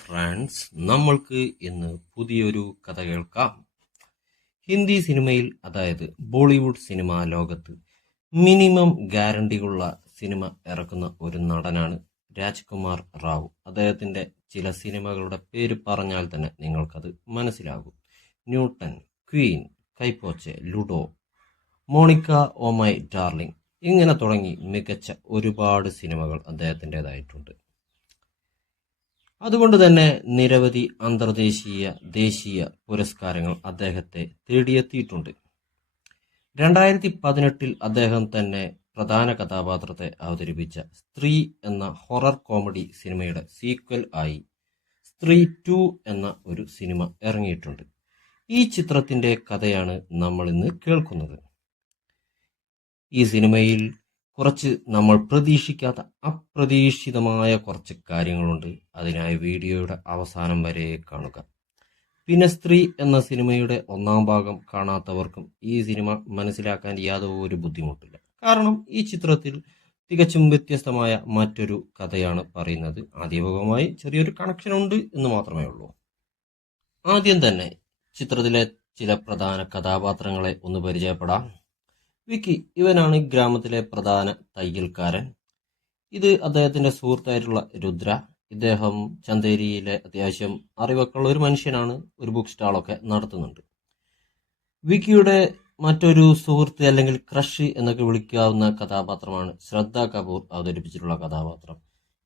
Friends നമ്മൾക്ക് ഇന്ന് പുതിയൊരു കഥ കേൾക്കാം. ഹിന്ദി സിനിമയിൽ അതായത് ബോളിവുഡ് സിനിമാ ലോകത്ത് മിനിമം ഗ്യാരണ്ടിയുള്ള സിനിമ ഇറക്കുന്ന ഒരു നടനാണ് രാജ്കുമാർ റാവു. അദ്ദേഹത്തിന്റെ ചില സിനിമകളുടെ പേര് പറഞ്ഞാൽ തന്നെ നിങ്ങൾക്കത് മനസ്സിലാകും. Newton Queen Kai Po Che Ludo Monica O My Darling ഇങ്ങനെ തുടങ്ങി മികച്ച ഒരുപാട് സിനിമകൾ അദ്ദേഹത്തിന്റെതായിട്ടുണ്ട് അതുകൊണ്ട് തന്നെ നിരവധി അന്തർദേശീയ ദേശീയ പുരസ്കാരങ്ങൾ അദ്ദേഹത്തെ തേടിയെത്തിയിട്ടുണ്ട്. രണ്ടായിരത്തി പതിനെട്ടിൽ അദ്ദേഹം തന്നെ പ്രധാന കഥാപാത്രത്തെ അവതരിപ്പിച്ച സ്ത്രീ എന്ന ഹൊറർ കോമഡി സിനിമയുടെ സീക്വൽ ആയി സ്ത്രീ ടു എന്ന ഒരു സിനിമ ഇറങ്ങിയിട്ടുണ്ട്. ഈ ചിത്രത്തിന്റെ കഥയാണ് നമ്മൾ ഇന്ന് കേൾക്കുന്നത്. ഈ സിനിമയിൽ കുറച്ച് നമ്മൾ പ്രതീക്ഷിക്കാത്ത അപ്രതീക്ഷിതമായ കുറച്ച് കാര്യങ്ങളുണ്ട്. അതിനായി വീഡിയോയുടെ അവസാനം വരെ കാണുക. പിന്നെ സ്ത്രീ എന്ന സിനിമയുടെ ഒന്നാം ഭാഗം കാണാത്തവർക്കും ഈ സിനിമ മനസ്സിലാക്കാൻ യാതൊരു ബുദ്ധിമുട്ടില്ല. കാരണം ഈ ചിത്രത്തിൽ തികച്ചും വ്യത്യസ്തമായ മറ്റൊരു കഥയാണ് പറയുന്നത്. ആദ്യഭാഗമായി ചെറിയൊരു കണക്ഷൻ ഉണ്ട് എന്ന് മാത്രമേ ഉള്ളൂ. ആദ്യം തന്നെ ചിത്രത്തിലെ ചില പ്രധാന കഥാപാത്രങ്ങളെ ഒന്ന് പരിചയപ്പെടാം. വിക്കി ഇവനാണ് ഈ ഗ്രാമത്തിലെ പ്രധാന തയ്യൽക്കാരൻ. ഇത് അദ്ദേഹത്തിന്റെ സുഹൃത്തായിട്ടുള്ള രുദ്ര. ഇദ്ദേഹം ചന്തേരിയിലെ അത്യാവശ്യം അറിവൊക്കെയുള്ള ഒരു മനുഷ്യനാണ് ഒരു ബുക്ക് സ്റ്റാളൊക്കെ നടത്തുന്നുണ്ട്. വിക്കിയുടെ മറ്റൊരു സുഹൃത്ത് അല്ലെങ്കിൽ ക്രഷ് എന്നൊക്കെ വിളിക്കാവുന്ന കഥാപാത്രമാണ് ശ്രദ്ധ കപൂർ. അവതരിപ്പിച്ചിട്ടുള്ള കഥാപാത്രം.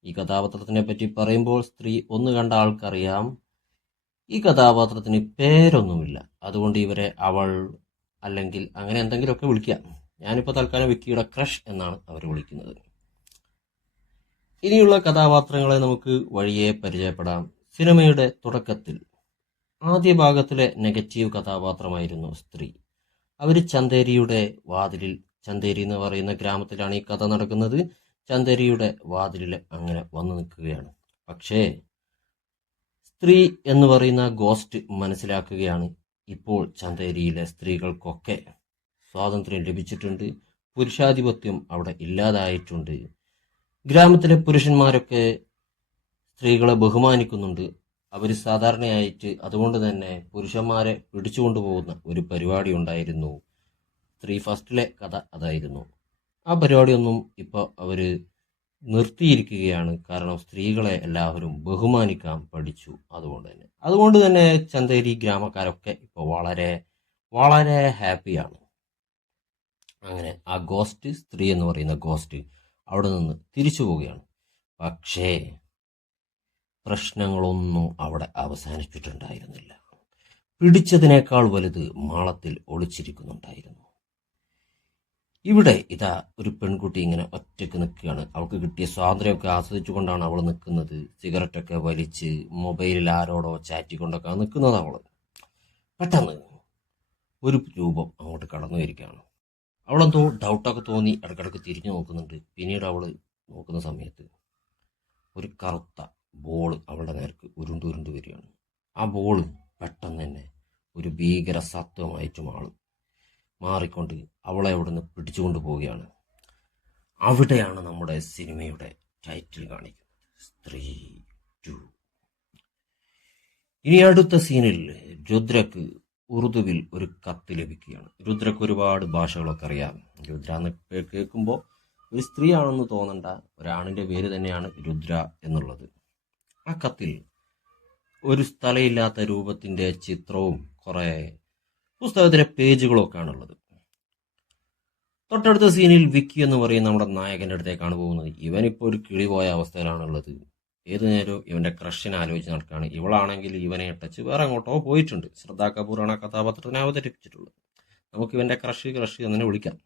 ഈ കഥാപാത്രത്തിനെ പറ്റി പറയുമ്പോൾ സ്ത്രീ ഒന്ന് കണ്ട ആൾക്കറിയാം. ഈ കഥാപാത്രത്തിന് പേരൊന്നുമില്ല. അതുകൊണ്ട് ഇവരെ അവൾ അല്ലെങ്കിൽ അങ്ങനെ എന്തെങ്കിലുമൊക്കെ വിളിക്കുക. ഞാനിപ്പോൾ തൽക്കാലം വിക്കിയുടെ ക്രഷ് എന്നാണ് അവർ വിളിക്കുന്നത്. ഇനിയുള്ള കഥാപാത്രങ്ങളെ നമുക്ക് വഴിയെ പരിചയപ്പെടാം. സിനിമയുടെ തുടക്കത്തിൽ ആദ്യ ഭാഗത്തിലെ നെഗറ്റീവ് കഥാപാത്രമായിരുന്നു സ്ത്രീ. അവർ ചന്തേരിയുടെ വാതിലിൽ ചന്തേരി എന്ന് പറയുന്ന ഗ്രാമത്തിലാണ് ഈ കഥ നടക്കുന്നത്. ചന്തേരിയുടെ വാതിലിൽ അങ്ങനെ വന്നു നിൽക്കുകയാണ്. പക്ഷേ സ്ത്രീ എന്ന് പറയുന്ന ഗോസ്റ്റ് മനസ്സിലാക്കുകയാണ് ഇപ്പോൾ ചന്തേരിയിലെ സ്ത്രീകൾക്കൊക്കെ സ്വാതന്ത്ര്യം ലഭിച്ചിട്ടുണ്ട്. പുരുഷാധിപത്യം അവിടെ ഇല്ലാതായിട്ടുണ്ട്. ഗ്രാമത്തിലെ പുരുഷന്മാരൊക്കെ സ്ത്രീകളെ ബഹുമാനിക്കുന്നുണ്ട്. അവർ സാധാരണയായിട്ട് അതുകൊണ്ട് തന്നെ പുരുഷന്മാരെ പിടിച്ചുകൊണ്ടു പോകുന്ന ഒരു പരിപാടി ഉണ്ടായിരുന്നു. സ്ത്രീ ഫസ്റ്റിലെ കഥ അതായിരുന്നു. ആ പരിപാടിയൊന്നും ഇപ്പോൾ അവർ നിർത്തിയിരിക്കുകയാണ്. കാരണം സ്ത്രീകളെ എല്ലാവരും ബഹുമാനിക്കാൻ പഠിച്ചു അതുകൊണ്ട് തന്നെ. അതുകൊണ്ട് തന്നെ ചന്തേരി ഗ്രാമക്കാരൊക്കെ ഇപ്പോൾ വളരെ വളരെ ഹാപ്പിയാണ്. അങ്ങനെ ആ ഗോസ്റ്റ് സ്ത്രീ എന്ന് പറയുന്ന ഗോസ്റ്റ് അവിടെ നിന്ന് തിരിച്ചു പോവുകയാണ്. പക്ഷേ പ്രശ്നങ്ങളൊന്നും അവിടെ അവസാനിച്ചിട്ടുണ്ടായിരുന്നില്ല പിടിച്ചതിനേക്കാൾ വലുത് മാളത്തിൽ ഒളിച്ചിരിക്കുന്നുണ്ടായിരുന്നു. ഇവിടെ ഇതാ ഒരു പെൺകുട്ടി ഇങ്ങനെ ഒറ്റയ്ക്ക് നിൽക്കുകയാണ്. അവൾക്ക് കിട്ടിയ സ്വാതന്ത്ര്യമൊക്കെ ആസ്വദിച്ചുകൊണ്ടാണ് അവൾ നിൽക്കുന്നത്. സിഗരറ്റൊക്കെ വലിച്ച് മൊബൈലിൽ ആരോടോ ചാറ്റിക്കൊണ്ടൊക്കെ നിൽക്കുന്നത് അവൾ പെട്ടെന്ന് ഒരു രൂപം അങ്ങോട്ട് കടന്നു വരികയാണ്. അവളെന്തോ ഡൗട്ടൊക്കെ തോന്നി ഇടയ്ക്കിടയ്ക്ക് തിരിഞ്ഞു നോക്കുന്നുണ്ട്. പിന്നീട് അവൾ നോക്കുന്ന സമയത്ത് ഒരു കറുത്ത ബോൾ അവളുടെ നേർക്ക് ഉരുണ്ട് ഉരുണ്ട് വരികയാണ്. ആ ബോൾ പെട്ടെന്ന് തന്നെ ഒരു ഭീകര സത്വമായിട്ട് മാളും മാറിക്കൊണ്ട് അവളെ അവിടുന്ന് പിടിച്ചുകൊണ്ട് പോവുകയാണ്. അവിടെയാണ് നമ്മുടെ സിനിമയുടെ ടൈറ്റിൽ കാണിക്കുന്നത്. സ്ത്രീ ടു. ഇനി അടുത്ത സീനിൽ രുദ്രക്ക് ഉറുദുവിൽ ഒരു കത്ത് ലഭിക്കുകയാണ്. രുദ്രക്ക് ഒരുപാട് ഭാഷകളൊക്കെ അറിയാം. രുദ്ര എന്ന് കേൾക്കുമ്പോൾ ഒരു സ്ത്രീയാണെന്ന് തോന്നണ്ട ഒരാണിന്റെ പേര് തന്നെയാണ് രുദ്ര എന്നുള്ളത്. ആ കത്തിൽ ഒരു സ്ഥലയില്ലാത്ത രൂപത്തിന്റെ ചിത്രവും കുറെ പുസ്തകത്തിലെ പേജുകളൊക്കെയാണ് ഉള്ളത് തൊട്ടടുത്ത സീനിൽ വിക്കി എന്ന് പറയുന്ന നമ്മുടെ നായകന്റെ അടുത്തേക്കാണ് പോകുന്നത്. ഇവനിപ്പോൾ ഒരു കിളി പോയ അവസ്ഥയിലാണുള്ളത്. ഏതു നേരവും ഇവന്റെ ക്രഷിനെ ആലോചിച്ച് നടക്കുകയാണ്. ഇവളാണെങ്കിൽ ഇവനെ ടച്ച് വേറെ അങ്ങോട്ടോ പോയിട്ടുണ്ട്. ശ്രദ്ധാ കപൂറാണ് ആ കഥാപാത്രത്തിനെ അവതരിപ്പിച്ചിട്ടുള്ളത്. നമുക്ക് ഇവന്റെ ക്രഷ് ക്രഷ് എന്നെ വിളിക്കാം.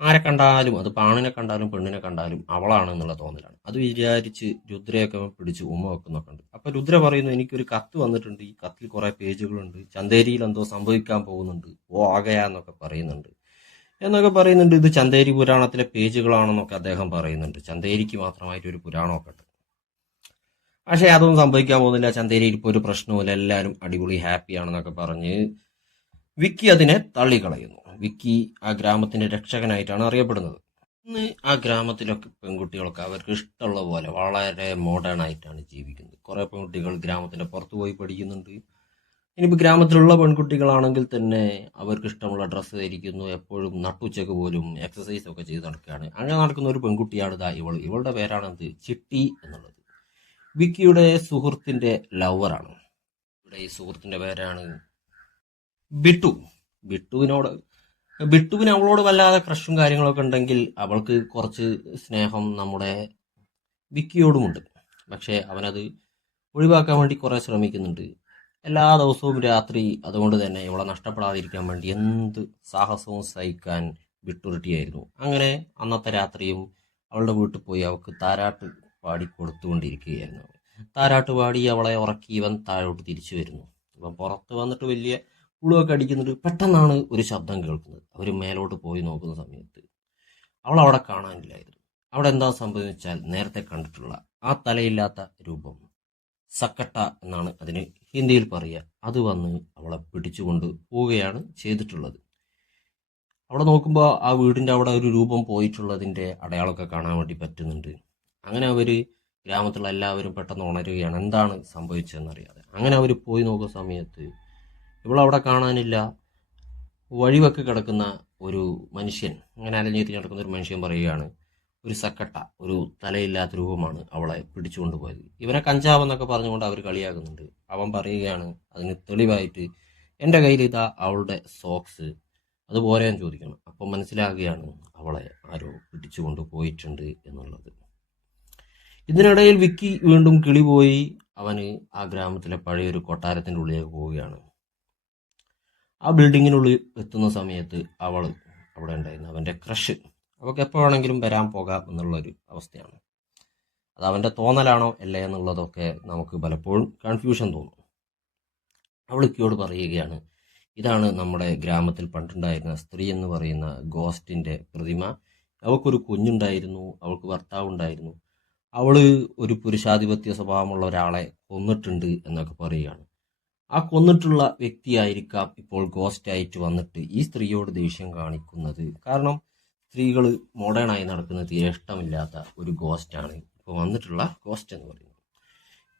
ആരെ കണ്ടാലും അത് പാണിനെ കണ്ടാലും പെണ്ണിനെ കണ്ടാലും അവളാണ് എന്നുള്ള തോന്നലാണ്. അത് വിചാരിച്ച് രുദ്രയൊക്കെ പിടിച്ച് ഉമ്മ വെക്കുന്നൊക്കെ ഉണ്ട്. അപ്പൊ രുദ്ര പറയുന്നു എനിക്കൊരു കത്ത് വന്നിട്ടുണ്ട്. ഈ കത്തിൽ കുറെ പേജുകളുണ്ട്. ചന്തേരിയിൽ എന്തോ സംഭവിക്കാൻ പോകുന്നുണ്ട്. ഓ ആകയാ എന്നൊക്കെ പറയുന്നുണ്ട്. എന്നൊക്കെ പറയുന്നുണ്ട്. ഇത് ചന്തേരി പുരാണത്തിലെ പേജുകളാണെന്നൊക്കെ അദ്ദേഹം പറയുന്നുണ്ട്. ചന്തേരിക്ക് മാത്രമായിട്ട് ഒരു പുരാണമൊക്കെ ഉണ്ട്. പക്ഷേ അതൊന്നും സംഭവിക്കാൻ പോകുന്നില്ല. ചന്തേരിയിൽ ഇപ്പോൾ ഒരു പ്രശ്നവുമില്ല. എല്ലാവരും അടിപൊളി ഹാപ്പിയാണെന്നൊക്കെ പറഞ്ഞ് വിക്കി അതിനെ തള്ളിക്കളയുന്നു. വിക്കി ആ ഗ്രാമത്തിന്റെ രക്ഷകനായിട്ടാണ് അറിയപ്പെടുന്നത്. ഇന്ന് ആ ഗ്രാമത്തിലൊക്കെ പെൺകുട്ടികളൊക്കെ അവർക്ക് ഇഷ്ടമുള്ള പോലെ വളരെ മോഡേൺ ആയിട്ടാണ് ജീവിക്കുന്നത്. കുറെ പെൺകുട്ടികൾ ഗ്രാമത്തിന്റെ പുറത്തു പോയി പഠിക്കുന്നുണ്ട്. ഇനിയിപ്പോൾ ഗ്രാമത്തിലുള്ള പെൺകുട്ടികളാണെങ്കിൽ തന്നെ അവർക്ക് ഇഷ്ടമുള്ള ഡ്രസ്സ് ധരിക്കുന്നു. എപ്പോഴും നട്ടുച്ചക്ക് പോലും എക്സസൈസ് ഒക്കെ ചെയ്ത് നടക്കുകയാണ്. അങ്ങനെ നടക്കുന്ന ഒരു പെൺകുട്ടിയാണ് ഇതാ ഇവൾ. ഇവളുടെ പേരാണെന്ത്? ചിട്ടി എന്നുള്ളത്. വിക്കിയുടെ സുഹൃത്തിന്റെ ലവറാണ് ഇവിടെ ഈ സുഹൃത്തിന്റെ പേരാണ് ബിട്ടു. ബിട്ടുവിനോട് ബിട്ടുവിന് അവളോട് വല്ലാതെ ക്രഷും കാര്യങ്ങളൊക്കെ ഉണ്ടെങ്കിൽ അവൾക്ക് കുറച്ച് സ്നേഹം നമ്മുടെ വിക്കിയോടുമുണ്ട്. പക്ഷേ അവനത് ഒഴിവാക്കാൻ വേണ്ടി കുറേ ശ്രമിക്കുന്നുണ്ട്. എല്ലാ ദിവസവും രാത്രി അതുകൊണ്ട് തന്നെ ഇവളെ നഷ്ടപ്പെടാതിരിക്കാൻ വേണ്ടി എന്ത് സാഹസവും സഹിക്കാൻ വിട്ടുരുട്ടിയായിരുന്നു അങ്ങനെ അന്നത്തെ രാത്രിയും അവളുടെ വീട്ടിൽ പോയി അവൾക്ക് താരാട്ട് പാടി കൊടുത്തുകൊണ്ടിരിക്കുകയായിരുന്നു. താരാട്ട് പാടി അവളെ ഉറക്കി ഇവൻ താഴോട്ട് തിരിച്ചു വരുന്നു. ഇവൻ പുറത്ത് വന്നിട്ട് വലിയ പുളുവൊക്കെ അടിക്കുന്നുണ്ട് പെട്ടെന്നാണ് ഒരു ശബ്ദം കേൾക്കുന്നത്. അവർ മേലോട്ട് പോയി നോക്കുന്ന സമയത്ത്. അവൾ അവിടെ കാണാനില്ലായിരുന്നു. അവിടെ എന്താ സംഭവിച്ചാൽ നേരത്തെ കണ്ടിട്ടുള്ള ആ തലയില്ലാത്ത രൂപം. സക്കട്ട എന്നാണ് അതിന് ഹിന്ദിയിൽ പറയുക. അത് വന്ന് അവളെ പിടിച്ചുകൊണ്ട് പോവുകയാണ് ചെയ്തിട്ടുള്ളത്. അവിടെ നോക്കുമ്പോൾ ആ വീടിന്റെ അവിടെ ഒരു രൂപം പോയിട്ടുള്ളതിന്റെ അടയാളമൊക്കെ കാണാൻ വേണ്ടി പറ്റുന്നുണ്ട്. അങ്ങനെ അവർ ഗ്രാമത്തിലുള്ള എല്ലാവരും പെട്ടെന്ന് ഉണരുകയാണ്. എന്താണ് സംഭവിച്ചതെന്നറിയാതെ അങ്ങനെ അവർ പോയി നോക്കുന്ന സമയത്ത് ഇവളവിടെ കാണാനില്ല. വഴിവെക്ക് കിടക്കുന്ന ഒരു മനുഷ്യൻ അങ്ങനെ അലഞ്ഞേറ്റി നടക്കുന്ന ഒരു മനുഷ്യൻ പറയുകയാണ് ഒരു സക്കട്ട ഒരു തലയില്ലാത്ത രൂപമാണ് അവളെ പിടിച്ചുകൊണ്ടുപോയത്. ഇവനെ കഞ്ചാവ് എന്നൊക്കെ പറഞ്ഞുകൊണ്ട് അവർ കളിയാക്കുന്നുണ്ട്. അവൻ പറയുകയാണ് അതിന് തെളിവായിട്ട് എന്റെ കയ്യിൽ ഇതാ അവളുടെ സോക്സ് അതുപോലെ ഞാൻ ചോദിക്കണം. അപ്പം മനസ്സിലാകുകയാണ് അവളെ ആരോ പിടിച്ചുകൊണ്ട് പോയിട്ടുണ്ട് എന്നുള്ളത്. ഇതിനിടയിൽ വിക്കി വീണ്ടും കിളി പോയി അവന് ആ ഗ്രാമത്തിലെ പഴയൊരു കൊട്ടാരത്തിന്റെ ഉള്ളിലേക്ക് പോവുകയാണ്. ആ ബിൽഡിങ്ങിനുള്ളിൽ എത്തുന്ന സമയത്ത് അവൾ അവിടെ ഉണ്ടായിരുന്നു. അവന്റെ ക്രഷ് അവൾക്ക് എപ്പോൾ വേണമെങ്കിലും വരാൻ പോകാം എന്നുള്ളൊരു അവസ്ഥയാണ്. അത് അവന്റെ തോന്നലാണോ അല്ലേ എന്നുള്ളതൊക്കെ നമുക്ക് പലപ്പോഴും കൺഫ്യൂഷൻ തോന്നും. അവൾ ഇക്കയോട് പറയുകയാണ് ഇതാണ് നമ്മുടെ ഗ്രാമത്തിൽ പണ്ടുണ്ടായിരുന്ന സ്ത്രീ എന്ന് പറയുന്ന ഗോസ്റ്റിന്റെ പ്രതിമ. അവൾക്കൊരു കുഞ്ഞുണ്ടായിരുന്നു അവൾക്ക് ഭർത്താവ് ഉണ്ടായിരുന്നു അവൾ ഒരു പുരുഷാധിപത്യ സ്വഭാവമുള്ള ഒരാളെ കൊന്നിട്ടുണ്ട് എന്നൊക്കെ പറയുകയാണ്. ആ കൊന്നിട്ടുള്ള വ്യക്തിയായിരിക്കാം ഇപ്പോൾ ഗോസ്റ്റ് ആയിട്ട് വന്നിട്ട് ഈ സ്ത്രീയോട് ദേഷ്യം കാണിക്കുന്നത്. കാരണം സ്ത്രീകൾ മോഡേൺ ആയി നടക്കുന്നത് തീരെ ഇഷ്ടമില്ലാത്ത ഒരു ഗോസ്റ്റാണ് ഇപ്പോൾ വന്നിട്ടുള്ള ഗോസ്റ്റ് എന്ന് പറയുന്നത്.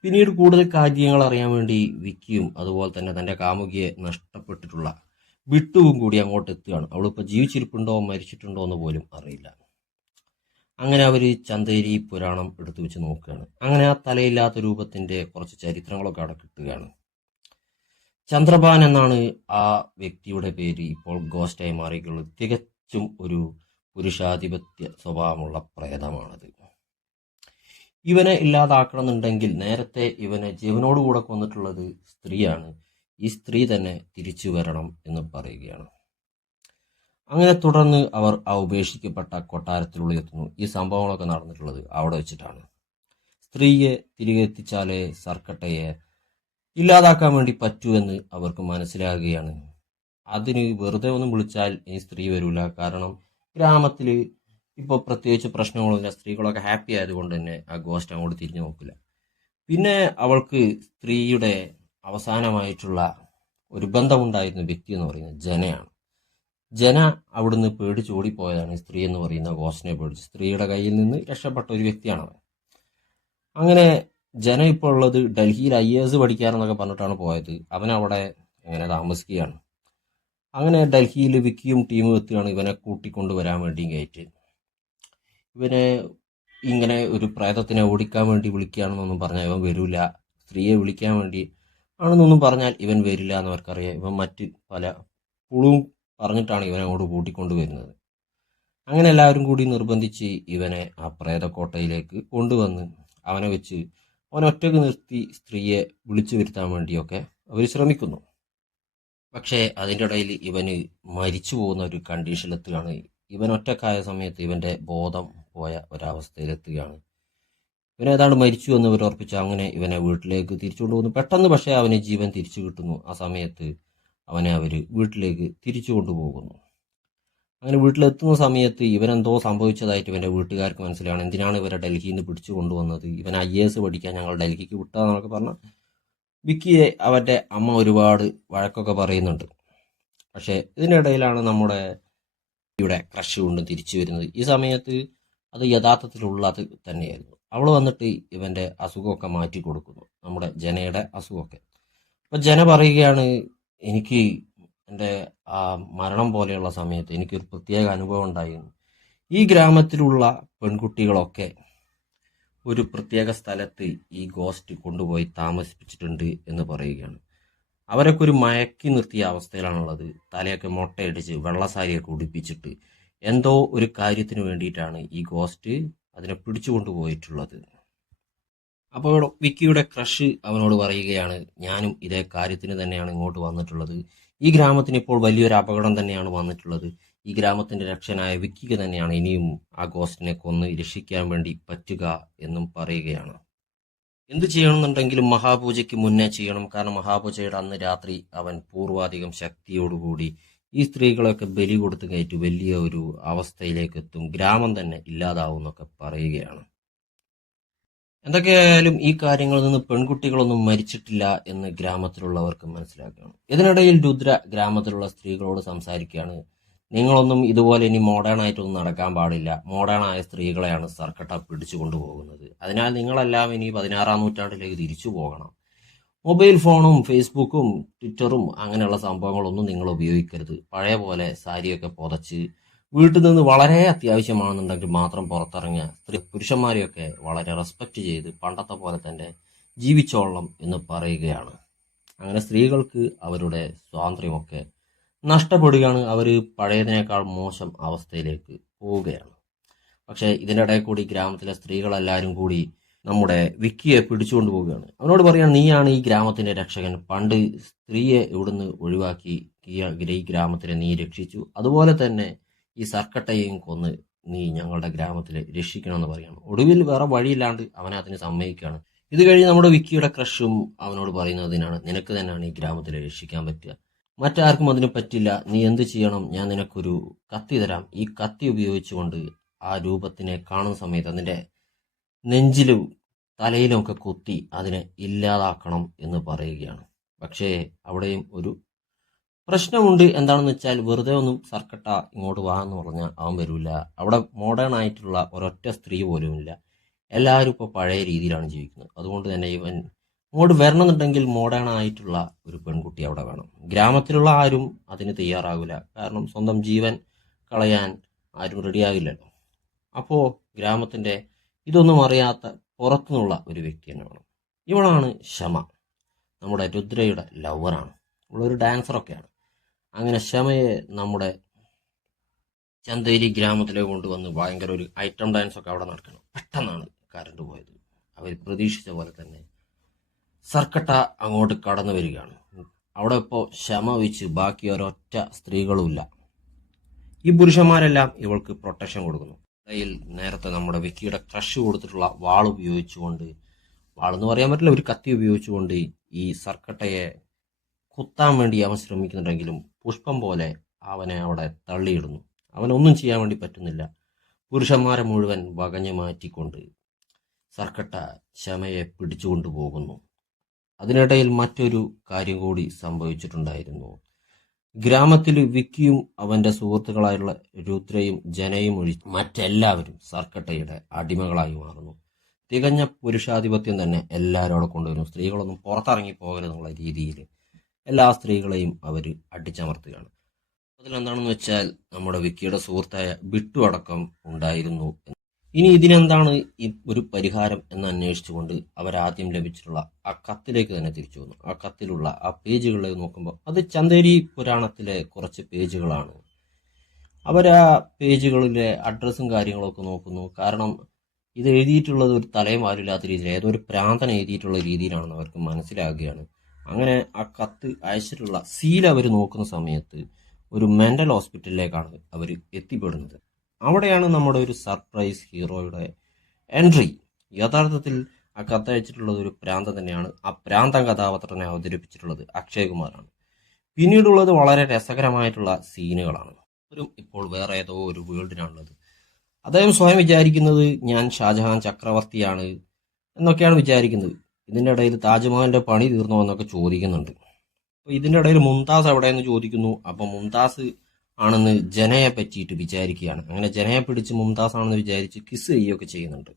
പിന്നീട് കൂടുതൽ കാര്യങ്ങൾ അറിയാൻ വേണ്ടി വിക്കിയും അതുപോലെ തന്നെ തന്റെ കാമുകിയെ നഷ്ടപ്പെട്ടിട്ടുള്ള വിട്ടുവും കൂടി അങ്ങോട്ട് എത്തുകയാണ്. അവളിപ്പോൾ ജീവിച്ചിരിപ്പുണ്ടോ മരിച്ചിട്ടുണ്ടോ എന്ന് പോലും അറിയില്ല. അങ്ങനെ അവർ ചന്തേരി പുരാണം എടുത്തു വെച്ച് നോക്കുകയാണ്. അങ്ങനെ ആ തലയില്ലാത്ത രൂപത്തിന്റെ കുറച്ച് ചരിത്രങ്ങളൊക്കെ അവിടെ കിട്ടുകയാണ്. ചന്ദ്രപാൻ എന്നാണ് ആ വ്യക്തിയുടെ പേര് ഇപ്പോൾ ഗോസ്റ്റായി മാറിയിട്ടുള്ളത്. തികച്ചും ഒരു പുരുഷാധിപത്യ സ്വഭാവമുള്ള പ്രേതമാണത്. ഇവനെ ഇല്ലാതാക്കണമെന്നുണ്ടെങ്കിൽ നേരത്തെ ഇവനെ ജീവനോടുകൂടെ കൊന്നിട്ടുള്ളത് സ്ത്രീയാണ്. ഈ സ്ത്രീ തന്നെ തിരിച്ചു വരണം എന്ന് പറയുകയാണ്. അങ്ങനെ തുടർന്ന് അവർ ആ ഉപേക്ഷിക്കപ്പെട്ട കൊട്ടാരത്തിനുള്ളിൽ എത്തുന്നു. ഈ സംഭവങ്ങളൊക്കെ നടന്നിട്ടുള്ളത് അവിടെ വെച്ചിട്ടാണ്. സ്ത്രീയെ തിരികെ എത്തിച്ചാലേ സർക്കട്ടയെ ഇല്ലാതാക്കാൻ വേണ്ടി പറ്റൂ എന്ന് അവർക്ക് മനസ്സിലാകുകയാണ്. അതിന് വെറുതെ ഒന്നും വിളിച്ചാൽ ഈ സ്ത്രീ വരില്ല കാരണം ഗ്രാമത്തിൽ ഇപ്പോൾ പ്രത്യേകിച്ച് പ്രശ്നങ്ങളൊന്നുമില്ല സ്ത്രീകളൊക്കെ ഹാപ്പി ആയതുകൊണ്ട് തന്നെ ആ ഗോസ്റ്റ് അങ്ങോട്ട് തിരിഞ്ഞു നോക്കില്ല. പിന്നെ അവൾക്ക് സ്ത്രീയുടെ അവസാനമായിട്ടുള്ള ഒരു ബന്ധമുണ്ടായിരുന്ന വ്യക്തി എന്ന് പറയുന്നത് ജനയാണ്. ജന അവിടുന്ന് പേടിച്ച് ഓടിപ്പോയതാണ് സ്ത്രീ എന്ന് പറയുന്ന ഗോസ്റ്റിനെ പേടിച്ച്. സ്ത്രീയുടെ കയ്യിൽ നിന്ന് രക്ഷപ്പെട്ട ഒരു വ്യക്തിയാണ് അങ്ങനെ ജന ഇപ്പോൾ ഉള്ളത് ഡൽഹിയിൽ ഐ എ എസ് പഠിക്കാനെന്നൊക്കെ പറഞ്ഞിട്ടാണ് പോയത്. അവനവിടെ ഇങ്ങനെ താമസിക്കുകയാണ്. അങ്ങനെ ഡൽഹിയിൽ വിക്കിയും ടീമും എത്തുകയാണ് ഇവനെ കൂട്ടിക്കൊണ്ട് വരാൻ വേണ്ടി കയറ്റി ഇവനെ ഇങ്ങനെ ഒരു പ്രേതത്തിനെ ഓടിക്കാൻ വേണ്ടി വിളിക്കുകയാണെന്നൊന്നും പറഞ്ഞാൽ ഇവൻ വരില്ല സ്ത്രീയെ വിളിക്കാൻ വേണ്ടി ആണെന്നൊന്നും പറഞ്ഞാൽ ഇവൻ വരില്ല എന്ന് എന്നവർക്കറിയാം ഇവൻ മറ്റ് പല പുളും പറഞ്ഞിട്ടാണ് ഇവനെ അങ്ങോട്ട് കൂട്ടിക്കൊണ്ട് വരുന്നത്. അങ്ങനെ എല്ലാവരും കൂടി നിർബന്ധിച്ച് ഇവനെ ആ പ്രേതക്കോട്ടയിലേക്ക് കൊണ്ടുവന്ന് അവനെ വെച്ച് അവൻ ഒറ്റയ്ക്ക് നിർത്തി സ്ത്രീയെ വിളിച്ചു വരുത്താൻ വേണ്ടിയൊക്കെ അവർ ശ്രമിക്കുന്നു. പക്ഷേ അതിന്റെ ഇടയിൽ ഇവന് മരിച്ചു പോകുന്ന ഒരു കണ്ടീഷനിലെത്തുകയാണ് ഇവൻ ഒറ്റക്കായ സമയത്ത് ഇവന്റെ ബോധം പോയ ഒരവസ്ഥയിലെത്തുകയാണ്. ഇവൻ ഏതാണ്ട് മരിച്ചു എന്ന് ഇവർ ഉറപ്പിച്ചു അങ്ങനെ ഇവനെ വീട്ടിലേക്ക് തിരിച്ചു കൊണ്ടുപോകുന്നു പെട്ടെന്ന് പക്ഷേ അവന് ജീവൻ തിരിച്ചു കിട്ടുന്നു. ആ സമയത്ത് അവനെ അവർ വീട്ടിലേക്ക് തിരിച്ചു കൊണ്ടുപോകുന്നു. അങ്ങനെ വീട്ടിലെത്തുന്ന സമയത്ത് ഇവനെന്തോ സംഭവിച്ചതായിട്ട് ഇവന്റെ വീട്ടുകാർക്ക് മനസ്സിലാണ് എന്തിനാണ് ഇവരെ ഡൽഹിയിൽ നിന്ന് പിടിച്ചു കൊണ്ടുവന്നത്? ഇവൻ ഐ എസ് പഠിക്കാൻ ഞങ്ങൾ ഡൽഹിക്ക് വിട്ടതെന്നൊക്കെ പറഞ്ഞ വിക്കിയെ അവന്റെ അമ്മ ഒരുപാട് വഴക്കൊക്കെ പറയുന്നുണ്ട്. പക്ഷേ ഇതിനിടയിലാണ് നമ്മുടെ ഇവിടെ ക്രഷ് കൊണ്ട് തിരിച്ചു വരുന്നത്. ഈ സമയത്ത് അത് യഥാർത്ഥത്തിലുള്ളത് തന്നെയായിരുന്നു. അവൾ വന്നിട്ട് ഇവന്റെ അസുഖമൊക്കെ മാറ്റി കൊടുക്കുന്നു. നമ്മുടെ ജനയുടെ അസുഖമൊക്കെ. അപ്പം ജന പറയുകയാണ് എനിക്ക് എന്റെ ആ മരണം പോലെയുള്ള സമയത്ത് എനിക്കൊരു പ്രത്യേക അനുഭവം ഉണ്ടായിരുന്നു. ഈ ഗ്രാമത്തിലുള്ള പെൺകുട്ടികളൊക്കെ ഒരു പ്രത്യേക സ്ഥലത്ത് ഈ ഗോസ്റ്റ് കൊണ്ടുപോയി താമസിപ്പിച്ചിട്ടുണ്ട് എന്ന് പറയുകയാണ്. അവരൊക്കെ ഒരു മയക്കി നിർത്തിയ അവസ്ഥയിലാണുള്ളത്. തലയൊക്കെ മുട്ടയടിച്ച് വെള്ളസാരിയൊക്കെ ഉടുപ്പിച്ചിട്ട് എന്തോ ഒരു കാര്യത്തിന് വേണ്ടിയിട്ടാണ് ഈ ഗോസ്റ്റ് അതിനെ പിടിച്ചുകൊണ്ടു പോയിട്ടുള്ളത്. അപ്പോൾ വിക്കിയുടെ ക്രഷ് അവനോട് പറയുകയാണ് ഞാനും ഇതേ കാര്യത്തിന് തന്നെയാണ് ഇങ്ങോട്ട് വന്നിട്ടുള്ളത്. ഈ ഗ്രാമത്തിന് ഇപ്പോൾ വലിയൊരു അപകടം തന്നെയാണ് വന്നിട്ടുള്ളത്. ഈ ഗ്രാമത്തിന്റെ രക്ഷനായ വിക്കിക്ക് തന്നെയാണ് ഇനിയും ആ ഗോസ്റ്റിനെ കൊന്ന് രക്ഷിക്കാൻ വേണ്ടി പറ്റുക എന്നും പറയുകയാണ്. എന്ത് ചെയ്യണമെന്നുണ്ടെങ്കിലും മഹാപൂജയ്ക്ക് മുന്നേ ചെയ്യണം. കാരണം മഹാപൂജയുടെ അന്ന് രാത്രി അവൻ പൂർവാധികം ശക്തിയോടുകൂടി ഈ സ്ത്രീകളൊക്കെ ബലി കൊടുത്തു കയറ്റി വലിയ ഒരു അവസ്ഥയിലേക്ക് എത്തും. ഗ്രാമം തന്നെ ഇല്ലാതാവും എന്നൊക്കെ പറയുകയാണ്. എന്തൊക്കെയായാലും ഈ കാര്യങ്ങളിൽ നിന്ന് പെൺകുട്ടികളൊന്നും മരിച്ചിട്ടില്ല എന്ന് ഗ്രാമത്തിലുള്ളവർക്ക് മനസ്സിലാക്കണം. ഇതിനിടയിൽ രുദ്ര ഗ്രാമത്തിലുള്ള സ്ത്രീകളോട് സംസാരിക്കുകയാണ്. നിങ്ങളൊന്നും ഇതുപോലെ ഇനി മോഡേൺ ആയിട്ടൊന്നും നടക്കാൻ പാടില്ല. മോഡേൺ ആയ സ്ത്രീകളെയാണ് സർക്കട്ട പിടിച്ചു കൊണ്ടുപോകുന്നത്. അതിനാൽ നിങ്ങളെല്ലാം ഇനി പതിനാറാം നൂറ്റാണ്ടിലേക്ക് തിരിച്ചു പോകണം. മൊബൈൽ ഫോണും ഫേസ്ബുക്കും ട്വിറ്ററും അങ്ങനെയുള്ള സംഭവങ്ങളൊന്നും നിങ്ങൾ ഉപയോഗിക്കരുത്. പഴയ പോലെ സാരിയൊക്കെ പുതച്ച് വീട്ടിൽ നിന്ന് വളരെ അത്യാവശ്യമാണെന്നുണ്ടെങ്കിൽ മാത്രം പുറത്തിറങ്ങിയ സ്ത്രീ പുരുഷന്മാരെയൊക്കെ വളരെ റെസ്പെക്റ്റ് ചെയ്ത് പണ്ടത്തെ പോലെ തന്നെ ജീവിച്ചോളണം എന്ന് പറയുകയാണ്. അങ്ങനെ സ്ത്രീകൾക്ക് അവരുടെ സ്വാതന്ത്ര്യമൊക്കെ നഷ്ടപ്പെടുകയാണ്. അവർ പഴയതിനേക്കാൾ മോശം അവസ്ഥയിലേക്ക് പോവുകയാണ്. പക്ഷേ ഇതിന്റെ കൂടി ഗ്രാമത്തിലെ സ്ത്രീകളെല്ലാവരും കൂടി നമ്മുടെ വിക്കിയെ പിടിച്ചുകൊണ്ട് പോവുകയാണ്. അവനോട് പറയാണ് നീയാണ് ഈ ഗ്രാമത്തിന്റെ രക്ഷകൻ. പണ്ട് സ്ത്രീയെ ഇവിടുന്ന് ഒഴിവാക്കി ഈ ഗ്രാമത്തിനെ നീ രക്ഷിച്ചു. അതുപോലെ തന്നെ ഈ സർക്കട്ടയെയും കൊന്ന് നീ ഞങ്ങളുടെ ഗ്രാമത്തിൽ രക്ഷിക്കണമെന്ന് പറയുന്നു ഒടുവിൽ വേറെ വഴിയില്ലാണ്ട് അവനെ അതിന് സമ്മതിക്കുകയാണ്. ഇത് കഴിഞ്ഞ് നമ്മുടെ വിക്കിയുടെ ക്രഷും അവനോട് പറയുന്നതിനാണ് നിനക്ക് തന്നെയാണ് ഈ ഗ്രാമത്തിൽ രക്ഷിക്കാൻ പറ്റുക. മറ്റാർക്കും അതിന് പറ്റില്ല. നീ എന്ത് ചെയ്യണം? ഞാൻ നിനക്കൊരു കത്തി തരാം. ഈ കത്തി ഉപയോഗിച്ചുകൊണ്ട് ആ രൂപത്തിനെ കാണുന്ന സമയത്ത് അതിന്റെ നെഞ്ചിലും തലയിലും ഒക്കെ കുത്തി അതിനെ ഇല്ലാതാക്കണം എന്ന് പറയുകയാണ്. പക്ഷേ അവിടെയും ഒരു പ്രശ്നമുണ്ട് എന്താണെന്ന് വെച്ചാൽ വെറുതെ ഒന്നും സർക്കട്ട ഇങ്ങോട്ട് വാ എന്ന് പറഞ്ഞാൽ അവൻ വരില്ല അവിടെ മോഡേൺ ആയിട്ടുള്ള ഒരൊറ്റ സ്ത്രീ പോലും ഇല്ല. എല്ലാവരും ഇപ്പോൾ പഴയ രീതിയിലാണ് ജീവിക്കുന്നത്. അതുകൊണ്ട് തന്നെ ഇവൻ ഇങ്ങോട്ട് വരണമെന്നുണ്ടെങ്കിൽ മോഡേൺ ആയിട്ടുള്ള ഒരു പെൺകുട്ടി അവിടെ വേണം. ഗ്രാമത്തിലുള്ള ആരും അതിന് തയ്യാറാകില്ല കാരണം സ്വന്തം ജീവൻ കളയാൻ ആരും റെഡിയാകില്ലല്ലോ അപ്പോൾ ഗ്രാമത്തിന്റെ ഇതൊന്നും അറിയാത്ത പുറത്തുനിന്നുള്ള ഒരു വ്യക്തി തന്നെ വേണം. ഇവളാണ് ക്ഷമ നമ്മുടെ രുദ്രയുടെ ലവറാണ് ഇവളൊരു ഡാൻസറൊക്കെയാണ് അങ്ങനെ ക്ഷമയെ നമ്മുടെ ചന്തേരി ഗ്രാമത്തിലേക്ക് കൊണ്ടുവന്ന് ഭയങ്കര ഒരു ഐറ്റം ഡാൻസ് ഒക്കെ അവിടെ നടക്കണം. പെട്ടെന്നാണ് കറണ്ട് പോയത്. അവർ പ്രതീക്ഷിച്ച പോലെ തന്നെ സർക്കട്ട അങ്ങോട്ട് കടന്നു വരികയാണ്. അവിടെ ഇപ്പോൾ ക്ഷമ വെച്ച് ബാക്കി ഒരൊറ്റ സ്ത്രീകളുമില്ല ഈ പുരുഷന്മാരെല്ലാം ഇവൾക്ക് പ്രൊട്ടക്ഷൻ കൊടുക്കുന്നു. ഇടയിൽ നേരത്തെ നമ്മുടെ വിക്കിയുടെ ക്രഷ് കൊടുത്തിട്ടുള്ള വാൾ ഉപയോഗിച്ചുകൊണ്ട് വാൾ എന്ന് പറയാൻ പറ്റില്ല ഒരു കത്തി ഉപയോഗിച്ചുകൊണ്ട് ഈ സർക്കട്ടയെ കുത്താൻ വേണ്ടി അവൻ ശ്രമിക്കുന്നുണ്ടെങ്കിലും പുഷ്പം പോലെ അവനെ അവിടെ തള്ളിയിടുന്നു. അവനൊന്നും ചെയ്യാൻ വേണ്ടി പറ്റുന്നില്ല. പുരുഷന്മാരെ മുഴുവൻ വകഞ്ഞു മാറ്റിക്കൊണ്ട് സർക്കട്ട ശമയെ പിടിച്ചുകൊണ്ടു പോകുന്നു. അതിനിടയിൽ മറ്റൊരു കാര്യം കൂടി സംഭവിച്ചിട്ടുണ്ടായിരുന്നു. ഗ്രാമത്തിൽ വിക്കിയും അവന്റെ സുഹൃത്തുക്കളായുള്ള രുദ്രയും ജനയും ഒഴി മറ്റെല്ലാവരും സർക്കട്ടയുടെ അടിമകളായി മാറുന്നു. തികഞ്ഞ പുരുഷാധിപത്യം തന്നെ എല്ലാവരും അവിടെ കൊണ്ടുവരുന്നു. സ്ത്രീകളൊന്നും പുറത്തിറങ്ങി പോകരുതെന്നുള്ള രീതിയിൽ എല്ലാ സ്ത്രീകളെയും അവർ അടിച്ചമർത്തുകയാണ്. അതിലെന്താണെന്ന് വെച്ചാൽ നമ്മുടെ വിക്കിയുടെ സുഹൃത്തായ ബിട്ടു അടക്കം ഉണ്ടായിരുന്നു ഇനി ഇതിനെന്താണ് ഈ ഒരു പരിഹാരം എന്ന് അന്വേഷിച്ചുകൊണ്ട് അവരാദ്യം ലഭിച്ചിട്ടുള്ള ആ കത്തിലേക്ക് തന്നെ തിരിച്ചു വന്നു. ആ കത്തിലുള്ള ആ പേജുകളിലേക്ക് നോക്കുമ്പോൾ അത് ചന്ദേരി പുരാണത്തിലെ കുറച്ച് പേജുകളാണ്. അവർ ആ പേജുകളിലെ അഡ്രസ്സും കാര്യങ്ങളൊക്കെ നോക്കുന്നു. കാരണം ഇത് എഴുതിയിട്ടുള്ളത് ഒരു തലയും ആരുമില്ലാത്ത രീതിയിൽ ഏതോ ഒരു പ്രാന്തൻ എഴുതിയിട്ടുള്ള രീതിയിലാണെന്ന് അവർക്ക് മനസ്സിലാകുകയാണ്. അങ്ങനെ ആ കത്ത് അയച്ചിട്ടുള്ള സീൽ അവർ നോക്കുന്ന സമയത്ത് ഒരു മെന്റൽ ഹോസ്പിറ്റലിലേക്കാണ് അവർ എത്തിപ്പെടുന്നത്. അവിടെയാണ് നമ്മുടെ ഒരു സർപ്രൈസ് ഹീറോയുടെ എൻട്രി യഥാർത്ഥത്തിൽ ആ കത്ത് അയച്ചിട്ടുള്ളത് ഒരു പ്രാന്തം തന്നെയാണ്. ആ പ്രാന്തം കഥാപാത്രനെ അവതരിപ്പിച്ചിട്ടുള്ളത് അക്ഷയ് കുമാറാണ്. പിന്നീടുള്ളത് വളരെ രസകരമായിട്ടുള്ള സീനുകളാണ്. അവരും ഇപ്പോൾ വേറെ ഏതോ ഒരു വേൾഡിനാണുള്ളത് അദ്ദേഹം സ്വയം വിചാരിക്കുന്നത് ഞാൻ ഷാജഹാൻ ചക്രവർത്തിയാണ് എന്നൊക്കെയാണ് വിചാരിക്കുന്നത്. ഇതിന്റെ ഇടയിൽ താജ്മഹലിന്റെ പണി തീർന്നോ എന്നൊക്കെ ചോദിക്കുന്നുണ്ട്. അപ്പോൾ ഇതിന്റെ ഇടയിൽ മുംതാസ് എവിടെയെന്ന് ചോദിക്കുന്നു. അപ്പോൾ മുംതാസ് ആണെന്ന് ജനയെ പറ്റിയിട്ട് വിചാരിക്കുകയാണ്. അങ്ങനെ ജനയെ പിടിച്ച് മുംതാസ് ആണെന്ന് വിചാരിച്ച് കിസ് ചെയ്യുകയൊക്കെ ചെയ്യുന്നുണ്ട്.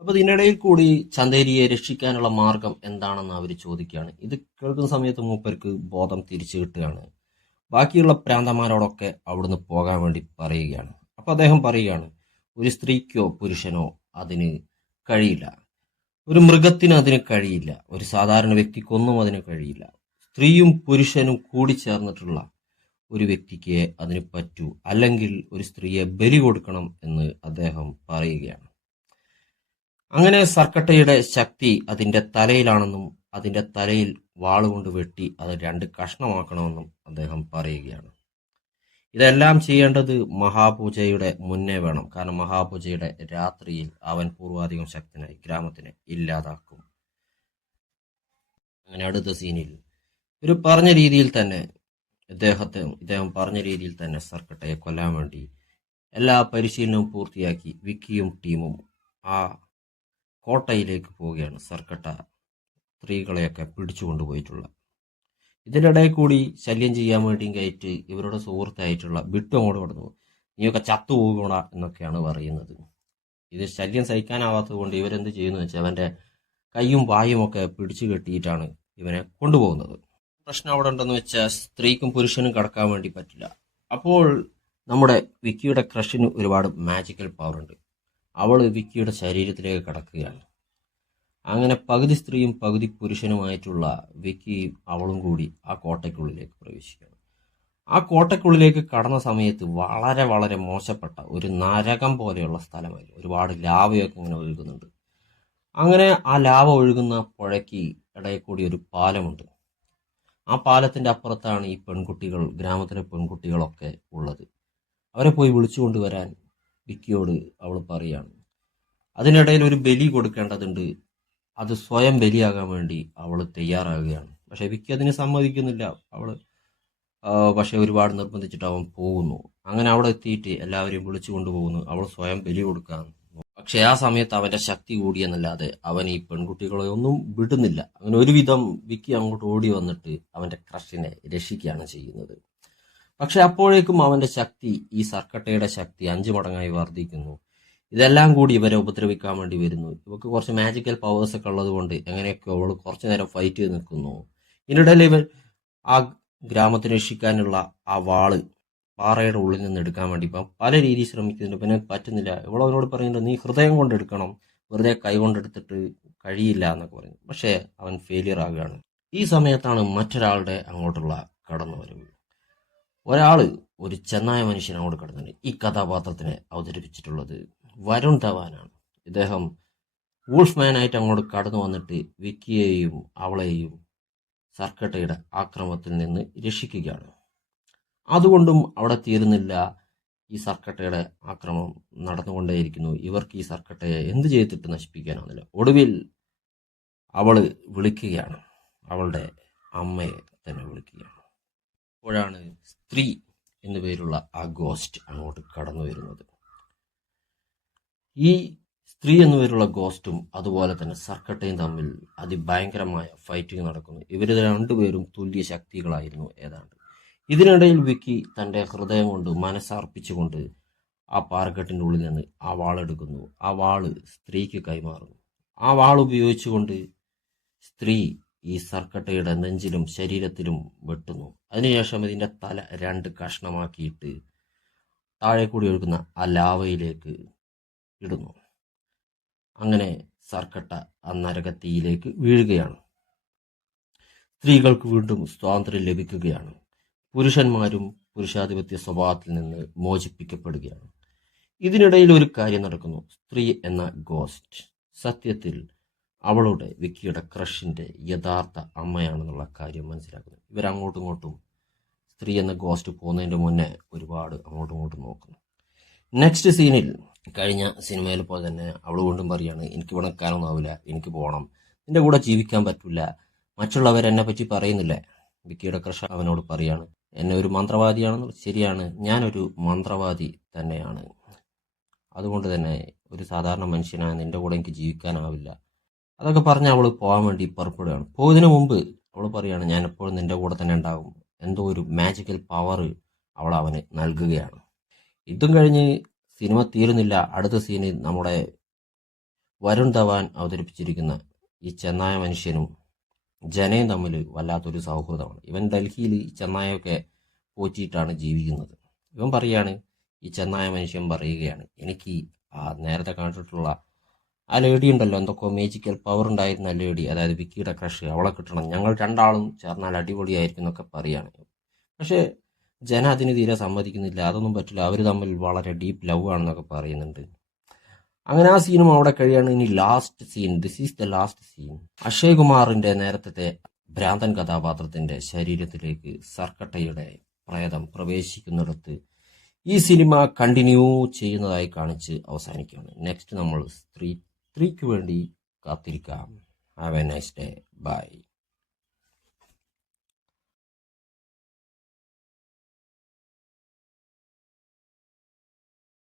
അപ്പോൾ ഇതിനിടയിൽ കൂടി ചന്ദേരിയെ രക്ഷിക്കാനുള്ള മാർഗം എന്താണെന്ന് അവർ ചോദിക്കുകയാണ്. ഇത് കേൾക്കുന്ന സമയത്ത് മൂപ്പർക്ക് ബോധം തിരിച്ചു കിട്ടുകയാണ്. ബാക്കിയുള്ള പ്രാന്തന്മാരോടൊക്കെ അവിടുന്ന് പോകാൻ വേണ്ടി പറയുകയാണ്. അപ്പോൾ അദ്ദേഹം പറയുകയാണ് ഒരു സ്ത്രീക്കോ പുരുഷനോ അതിന് കഴിയില്ല. ഒരു മൃഗത്തിന് അതിന് കഴിയില്ല. ഒരു സാധാരണ വ്യക്തിക്കൊന്നും അതിന് കഴിയില്ല. സ്ത്രീയും പുരുഷനും കൂടി ചേർന്നിട്ടുള്ള ഒരു വ്യക്തിക്ക് അതിന് പറ്റൂ. അല്ലെങ്കിൽ ഒരു സ്ത്രീയെ ബലി കൊടുക്കണം എന്ന് അദ്ദേഹം പറയുകയാണ്. അങ്ങനെ സർക്കട്ടയുടെ ശക്തി അതിന്റെ തലയിലാണെന്നും അതിന്റെ തലയിൽ വാളുകൊണ്ട് വെട്ടി അത് രണ്ട് കഷ്ണമാക്കണമെന്നും അദ്ദേഹം പറയുകയാണ്. ഇതെല്ലാം ചെയ്യേണ്ടത് മഹാപൂജയുടെ മുന്നേ വേണം. കാരണം മഹാപൂജയുടെ രാത്രിയിൽ അവൻ പൂർവാധികം ശക്തനായി ഗ്രാമത്തിനെ ഇല്ലാതാക്കും. അങ്ങനെ അടുത്ത സീനിൽ ഒരു പറഞ്ഞ രീതിയിൽ തന്നെ ഇദ്ദേഹത്തെ ഇദ്ദേഹം പറഞ്ഞ രീതിയിൽ തന്നെ സർക്കട്ടയെ കൊല്ലാൻ വേണ്ടി എല്ലാ പരിശീലനവും പൂർത്തിയാക്കി വിക്കിയും ടീമും ആ കോട്ടയിലേക്ക് പോവുകയാണ് സർക്കട്ട സ്ത്രീകളെയൊക്കെ പിടിച്ചു കൊണ്ടുപോയിട്ടുള്ള ഇതിനിടയിൽ കൂടി ശല്യം ചെയ്യാൻ വേണ്ടി കയറ്റ് ഇവരുടെ സുഹൃത്തായിട്ടുള്ള ബിട്ടു അങ്ങോട്ട് കടന്നു. നീയൊക്കെ ചത്തുപോകണ എന്നൊക്കെയാണ് പറയുന്നത്. ഇത് ശല്യം സഹിക്കാനാവാത്തത് കൊണ്ട് ഇവരെന്ത് ചെയ്യുന്നു വെച്ചാൽ അവന്റെ കൈയും വായും ഒക്കെ പിടിച്ചു കെട്ടിയിട്ടാണ് ഇവനെ കൊണ്ടുപോകുന്നത്. പ്രശ്നം അവിടെ ഉണ്ടെന്ന് വെച്ചാൽ സ്ത്രീക്കും പുരുഷനും കടക്കാൻ വേണ്ടി പറ്റില്ല. അപ്പോൾ നമ്മുടെ വിക്കിയുടെ ക്രഷിന് ഒരുപാട് മാജിക്കൽ പവർ ഉണ്ട്. അവൾ വിക്കിയുടെ ശരീരത്തിലേക്ക് കടക്കുകയാണ്. അങ്ങനെ പകുതി സ്ത്രീയും പകുതി പുരുഷനുമായിട്ടുള്ള വിക്കിയും അവളും കൂടി ആ കോട്ടയ്ക്കുള്ളിലേക്ക് പ്രവേശിക്കുകയാണ്. ആ കോട്ടയ്ക്കുള്ളിലേക്ക് കടന്ന സമയത്ത് വളരെ വളരെ മോശപ്പെട്ട ഒരു നരകം പോലെയുള്ള സ്ഥലമായിരുന്നു. ഒരുപാട് ലാവയൊക്കെ ഇങ്ങനെ ഒഴുകുന്നുണ്ട്. അങ്ങനെ ആ ലാവ ഒഴുകുന്ന പുഴയ്ക്ക് ഇടയിൽ കൂടി ഒരു പാലമുണ്ട്. ആ പാലത്തിന്റെ അപ്പുറത്താണ് ഈ പെൺകുട്ടികൾ ഗ്രാമത്തിലെ പെൺകുട്ടികളൊക്കെ ഉള്ളത്. അവരെ പോയി വിളിച്ചു കൊണ്ടുവരാൻ വിക്കിയോട് അവൾ പറയാണ്. അതിനിടയിൽ ഒരു ബലി കൊടുക്കേണ്ടതുണ്ട്. അത് സ്വയം ബലിയാകാൻ വേണ്ടി അവൾ തയ്യാറാകുകയാണ്. പക്ഷെ വിക്കി അതിന് സമ്മതിക്കുന്നില്ല അവൾ പക്ഷെ ഒരുപാട് നിർബന്ധിച്ചിട്ട് അവൻ പോകുന്നു. അങ്ങനെ അവിടെ എത്തിയിട്ട് എല്ലാവരെയും വിളിച്ചു കൊണ്ടുപോകുന്നു. അവൾ സ്വയം ബലി കൊടുക്കാൻ പക്ഷെ ആ സമയത്ത് അവന്റെ ശക്തി കൂടിയെന്നല്ലാതെ അവൻ ഈ പെൺകുട്ടികളെ ഒന്നും വിടുന്നില്ല. അങ്ങനെ ഒരുവിധം വിക്കി അങ്ങോട്ട് ഓടി വന്നിട്ട് അവന്റെ ക്രഷിനെ രക്ഷിക്കുകയാണ് ചെയ്യുന്നത്. പക്ഷെ അപ്പോഴേക്കും അവന്റെ ശക്തി ഈ സർക്കട്ടയുടെ ശക്തി അഞ്ചു മടങ്ങായി വർദ്ധിക്കുന്നു. ഇതെല്ലാം കൂടി ഇവരെ ഉപദ്രവിക്കാൻ വേണ്ടി വരുന്നു. ഇവർക്ക് കുറച്ച് മാജിക്കൽ പവേഴ്സ് ഒക്കെ ഉള്ളത് കൊണ്ട് എങ്ങനെയൊക്കെ അവൾ കുറച്ചു നേരം ഫൈറ്റ് ചെയ്ത് നിൽക്കുന്നു. ഇതിനിടയിൽ ഇവർ ആ ഗ്രാമത്തിന് രക്ഷിക്കാനുള്ള ആ വാൾ പാറയുടെ ഉള്ളിൽ നിന്ന് എടുക്കാൻ വേണ്ടി ഇപ്പം പല രീതിയിൽ ശ്രമിക്കുന്നുണ്ട്. പിന്നെ പറ്റുന്നില്ല. ഇവളവനോട് പറയുന്നുണ്ട് നീ ഹൃദയം കൊണ്ട് എടുക്കണം. വെറുതെ കൈ കൊണ്ടെടുത്തിട്ട് കഴിയില്ല എന്നൊക്കെ പറയുന്നു. പക്ഷേ അവൻ ഫെയിലിയർ ആകുകയാണ് ഈ സമയത്താണ് മറ്റൊരാളുടെ അങ്ങോട്ടുള്ള കടന്നുവരവ് ഒരാൾ ഒരു ചെന്നായ മനുഷ്യൻ അങ്ങോട്ട് കടന്നുണ്ട് ഈ കഥാപാത്രത്തിനെ അവതരിപ്പിച്ചിട്ടുള്ളത് വരുൺ ധവാനാണ് ഇദ്ദേഹം വൂൾഫ്മാനായിട്ട് അങ്ങോട്ട് കടന്നു വന്നിട്ട് വിക്കിയെയും അവളെയും സർക്കട്ടയുടെ ആക്രമത്തിൽ നിന്ന് രക്ഷിക്കുകയാണ്. അതുകൊണ്ടും അവിടെ തീരുന്നില്ല. ഈ സർക്കട്ടയുടെ ആക്രമണം നടന്നുകൊണ്ടേയിരിക്കുന്നു. ഇവർക്ക് ഈ സർക്കട്ടയെ എന്ത് ചെയ്തിട്ട് നശിപ്പിക്കാനാവുന്നില്ല. ഒടുവിൽ അവൾ വിളിക്കുകയാണ്. അവളുടെ അമ്മയെ തന്നെ വിളിക്കുകയാണ്. അപ്പോഴാണ് സ്ത്രീ എന്നു പേരുള്ള ആ ഗോസ്റ്റ് അങ്ങോട്ട് കടന്നു വരുന്നത് ഈ സ്ത്രീ എന്നു പേരുള്ള ഗോസ്റ്റും അതുപോലെ തന്നെ സർക്കട്ടയും തമ്മിൽ അതിഭയങ്കരമായ ഫൈറ്റിംഗ് നടക്കുന്നു. ഇവർ രണ്ടുപേരും തുല്യ ശക്തികളായിരുന്നു ഏതാണ്ട്. ഇതിനിടയിൽ വിക്കി തന്റെ ഹൃദയം കൊണ്ട് മനസ്സർപ്പിച്ചുകൊണ്ട് ആ പാറക്കെട്ടിന്റെ ഉള്ളിൽ നിന്ന് ആ വാളെടുക്കുന്നു ആ വാൾ സ്ത്രീക്ക് കൈമാറുന്നു. ആ വാൾ ഉപയോഗിച്ചുകൊണ്ട് സ്ത്രീ ഈ സർക്കട്ടയുടെ നെഞ്ചിലും ശരീരത്തിലും വെട്ടുന്നു. അതിനുശേഷം ഇതിന്റെ തല രണ്ട് കഷ്ണമാക്കിയിട്ട് താഴെ കൂടി ഒഴുകുന്ന ആ ലാവയിലേക്ക് ഇടുന്നു. അങ്ങനെ സർക്കട്ട ആ നരകത്തിയിലേക്ക് വീഴുകയാണ്. സ്ത്രീകൾക്ക് വീണ്ടും സ്വാതന്ത്ര്യം ലഭിക്കുകയാണ്. പുരുഷന്മാരും പുരുഷാധിപത്യ സ്വഭാവത്തിൽ നിന്ന് മോചിപ്പിക്കപ്പെടുകയാണ്. ഇതിനിടയിൽ ഒരു കാര്യം നടക്കുന്നു. സ്ത്രീ എന്ന ഗോസ്റ്റ് സത്യത്തിൽ അവളുടെ വിക്കിയുടെ ക്രഷിന്റെ യഥാർത്ഥ അമ്മയാണെന്നുള്ള കാര്യം മനസ്സിലാക്കുന്നു. ഇവരങ്ങോട്ടും ഇങ്ങോട്ടും സ്ത്രീ എന്ന ഗോസ്റ്റ് പോകുന്നതിന്റെ മുന്നേ ഒരുപാട് അങ്ങോട്ടും ഇങ്ങോട്ടും നോക്കുന്നു. നെക്സ്റ്റ് സീനിൽ കഴിഞ്ഞ സിനിമയിൽ പോലെ തന്നെ അവൾ വീണ്ടും പറയാണ് എനിക്ക് ഉണക്കാനൊന്നും ആവില്ല എനിക്ക് പോകണം നിന്റെ കൂടെ ജീവിക്കാൻ പറ്റില്ല മറ്റുള്ളവർ എന്നെ പറ്റി പറയുന്നില്ലേ. വിക്കിയുടെ കൃഷ അവനോട് പറയാണ് എന്നെ ഒരു മന്ത്രവാദിയാണെന്ന് ശരിയാണ്. ഞാനൊരു മന്ത്രവാദി തന്നെയാണ്. അതുകൊണ്ട് തന്നെ ഒരു സാധാരണ മനുഷ്യനായ നിന്റെ കൂടെ എനിക്ക് ജീവിക്കാനാവില്ല. അതൊക്കെ പറഞ്ഞ് അവൾ പോകാൻ വേണ്ടി പുറപ്പെടുകയാണ്. പോകുന്നതിന് മുമ്പ് അവൾ പറയാണ് ഞാൻ എപ്പോഴും നിന്റെ കൂടെ തന്നെ ഉണ്ടാകും എന്തോ ഒരു മാജിക്കൽ പവർ അവൾ അവന് നൽകുകയാണ്. ഇതും കഴിഞ്ഞ് സിനിമ തീരുന്നില്ല. അടുത്ത സീനിൽ നമ്മുടെ വരുൺ ധവാൻ അവതരിപ്പിച്ചിരിക്കുന്ന ഈ ചെന്നായ മനുഷ്യനും ജനയും തമ്മിൽ വല്ലാത്തൊരു സൗഹൃദമാണ്. ഇവൻ ഡൽഹിയിൽ ഈ ചെന്നായൊക്കെ പോറ്റിയിട്ടാണ് ജീവിക്കുന്നത്. ഇവൻ പറയാണ് ഈ ചെന്നായ മനുഷ്യൻ പറയുകയാണ് എനിക്ക് ആ നേരത്തെ കണ്ടിട്ടുള്ള ആ ലേഡി ഉണ്ടല്ലോ എന്തൊക്കെ മേജിക്കൽ പവർ ഉണ്ടായിരുന്ന ലേഡി അതായത് വിക്കിയുടെ ക്രഷ് അവളെ കിട്ടണം. ഞങ്ങൾ രണ്ടാളും ചേർന്നാൽ അടിപൊളിയായിരിക്കും എന്നൊക്കെ പറയാണ്. പക്ഷേ ജന അതിന് തീരെ സമ്മതിക്കുന്നില്ല. അതൊന്നും പറ്റില്ല. അവർ തമ്മിൽ വളരെ ഡീപ്പ് ലവ് ആണെന്നൊക്കെ പറയുന്നുണ്ട്. അങ്ങനെ ആ സീനും അവിടെ കഴിയാണ്. ഇനി last scene this is the last scene Akshay കുമാറിന്റെ നേരത്തെ ഭ്രാന്തൻ കഥാപാത്രത്തിന്റെ ശരീരത്തിലേക്ക് സർക്കട്ടയുടെ പ്രേതം പ്രവേശിക്കുന്നിടത്ത് ഈ സിനിമ കണ്ടിന്യൂ ചെയ്യുന്നതായി കാണിച്ച് അവസാനിക്കുകയാണ്. നെക്സ്റ്റ് നമ്മൾ സ്ത്രീ സ്ത്രീക്ക് വേണ്ടി കാത്തിരിക്കാം. Have a nice day bye